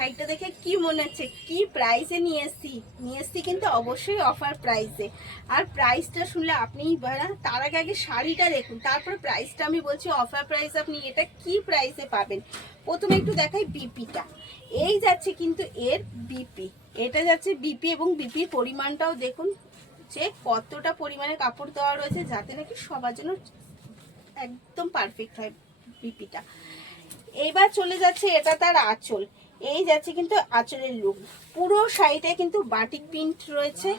শাড়িটা দেখে কি মনে হচ্ছে কি প্রাইসে নিয়ে এসছি কিন্তু অবশ্যই অফার প্রাইসে। আর প্রাইসটা শুনলে আপনিই তার আগে আগে শাড়িটা দেখুন, তারপর প্রাইসটা আমি বলছি অফার প্রাইস। আপনি এটা কি প্রাইসে পাবেন প্রথমে একটু দেখাই বিপিটা। এই যাচ্ছে কিন্তু এর বিপি, এটা যাচ্ছে বিপি এবং বিপির পরিমাণটাও দেখুন যে কতটা পরিমাণে কাপড় দেওয়া রয়েছে, যাতে নাকি সবার জন্য একদম পারফেক্ট হয় বিপিটা। এইবার চলে যাচ্ছে এটা তার আঁচল। এই যাচ্ছে কিন্তু আঁচলের লুক। পুরো শাড়িটায় কিন্তু বাটিক প্রিন্ট রয়েছে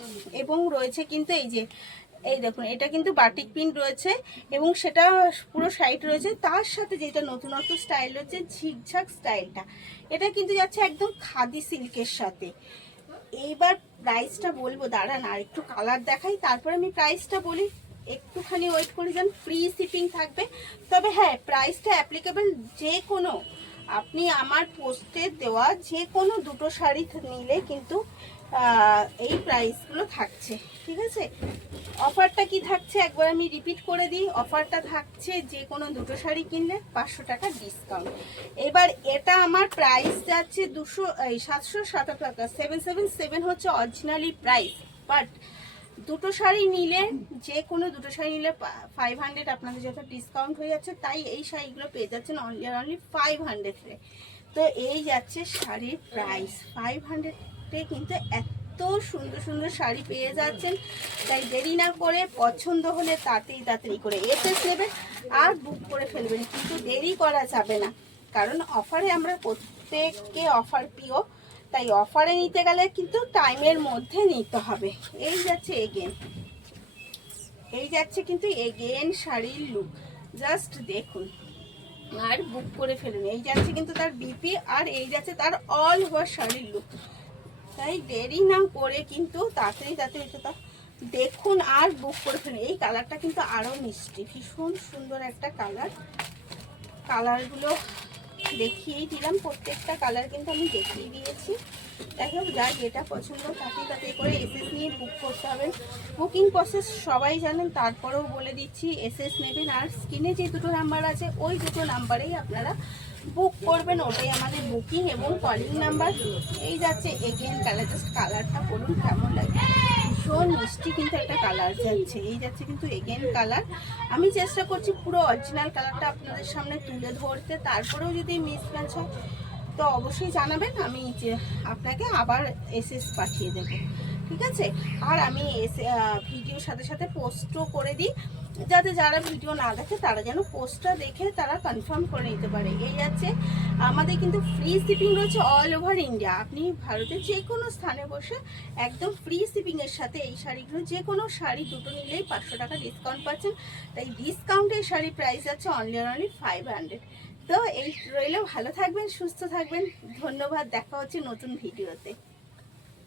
এবং রয়েছে কিন্তু এই যে এই দেখুন এটা কিন্তু বাটিক প্রিন্ট রয়েছে এবং সেটা পুরো শাড়িটা রয়েছে। তার সাথে যেটা নতুনত্ব স্টাইল হচ্ছে ঝিকঝাক স্টাইলটা, এটা কিন্তু যাচ্ছে একদম খাদি সিল্কের সাথে। এইবার প্রাইসটা বলবো, দাঁড়ান আর একটু কালার দেখাই তারপর আমি প্রাইসটা বলি, একটুখানি ওয়েট করে যান। ফ্রি শিপিং থাকবে, তবে হ্যাঁ প্রাইসটা অ্যাপ্লিকেবল যে কোনো, আপনি আমার পোস্টে দেওয়া যে কোনো দুটো শাড়ি নিলে কিন্তু এই প্রাইসগুলো থাকছে, ঠিক আছে। অফারটা কি থাকছে একবার আমি রিপিট করে দিই। অফারটা থাকছে যে কোনো দুটো শাড়ি কিনলে 500 টাকা ডিসকাউন্ট। এবার এটা আমার প্রাইস যাচ্ছে 707 টাকা, 777 হচ্ছে অরিজিনালি প্রাইস। বাট দুটো শাড়ি নিলে, যে কোনো দুটো শাড়ি নিলে 500 আপনাদের যত ডিসকাউন্ট হয়ে যাচ্ছে, তাই এই শাড়িগুলো পেয়ে যাচ্ছেন অনলি 500-এ। তো এই যাচ্ছে শাড়ির প্রাইস 500-এ, কিন্তু এত সুন্দর সুন্দর শাড়ি পেয়ে যাচ্ছেন। তাই দেরি না করে পছন্দ হলে তাড়াতাড়ি করে এসে নেবেন আর বুক করে ফেলবেন, কিন্তু দেরি করা যাবে না, কারণ অফারে আমরা প্রত্যেককে অফার প্রিয়, তাই অফারে নিতে গেলে কিন্তু টাইমের মধ্যে নিতে হবে। এই যাচ্ছে এগেন, এই যাচ্ছে কিন্তু এগেন শাড়ির লুক, জাস্ট দেখুন আর বুক করে ফেলুন। এই যাচ্ছে কিন্তু তার বিপি আর এই যাচ্ছে তার অল ওভার শাড়ির লুক। তাই দেরি না করে কিন্তু তাড়াতাড়ি এটা দেখুন আর বুক করে ফেলুন। এই কালারটা কিন্তু আরও মিষ্টি, ভীষণ সুন্দর একটা কালার। কালারগুলো দেখিয়েই দিলাম, প্রত্যেকটা কালার কিন্তু আমি দেখিয়ে দিয়েছি। দেখো যার যেটা পছন্দ তাতে করে এসএস নিয়ে বুক করতে হবে। বুকিং প্রসেস সবাই জানেন, তারপরেও বলে দিচ্ছি, এসএস নেবেন আর স্ক্রিনে যে দুটো নাম্বার আছে ওই দুটো নাম্বারেই আপনারা বুক করবেন, ওটাই আমাদের বুকিং এবং কলিং নাম্বার। এই যাচ্ছে এগেন কালার, জাস্ট কালারটা বলুন কেমন লাগে, ভীষণ মিষ্টি কিন্তু একটা কালার যাচ্ছে। এই যাচ্ছে কিন্তু এগেন কালার। আমি চেষ্টা করছি পুরো অরিজিনাল কালারটা আপনাদের সামনে তুলে ধরতে, তারপরেও যদি মিসম্যাচ হয় তো অবশ্যই জানাবেন, আমি আপনাকে আবার এসএস পাঠিয়ে দেবো, ঠিক আছে। আর আমি ভিডিওর সাথে সাথে পোস্টও করে দিই, যাতে যারা ভিডিও না দেখে তারা যেন পোস্টটা দেখে তারা কনফার্ম করে নিতে পারে। এই যাচ্ছে আমাদের কিন্তু ফ্রি শিপিং রয়েছে অল ওভার ইন্ডিয়া। আপনি ভারতের যে কোনো স্থানে বসে একদম ফ্রি শিপিংয়ের সাথে এই শাড়িগুলো, যে কোনো শাড়ি দুটো নিলেই 500 টাকা ডিসকাউন্ট পাচ্ছেন। তাই ডিসকাউন্টের শাড়ির প্রাইস আছে অনলি 500। তো এই রইলেও, ভালো থাকবেন, সুস্থ থাকবেন, ধন্যবাদ, দেখা হচ্ছে নতুন ভিডিওতে।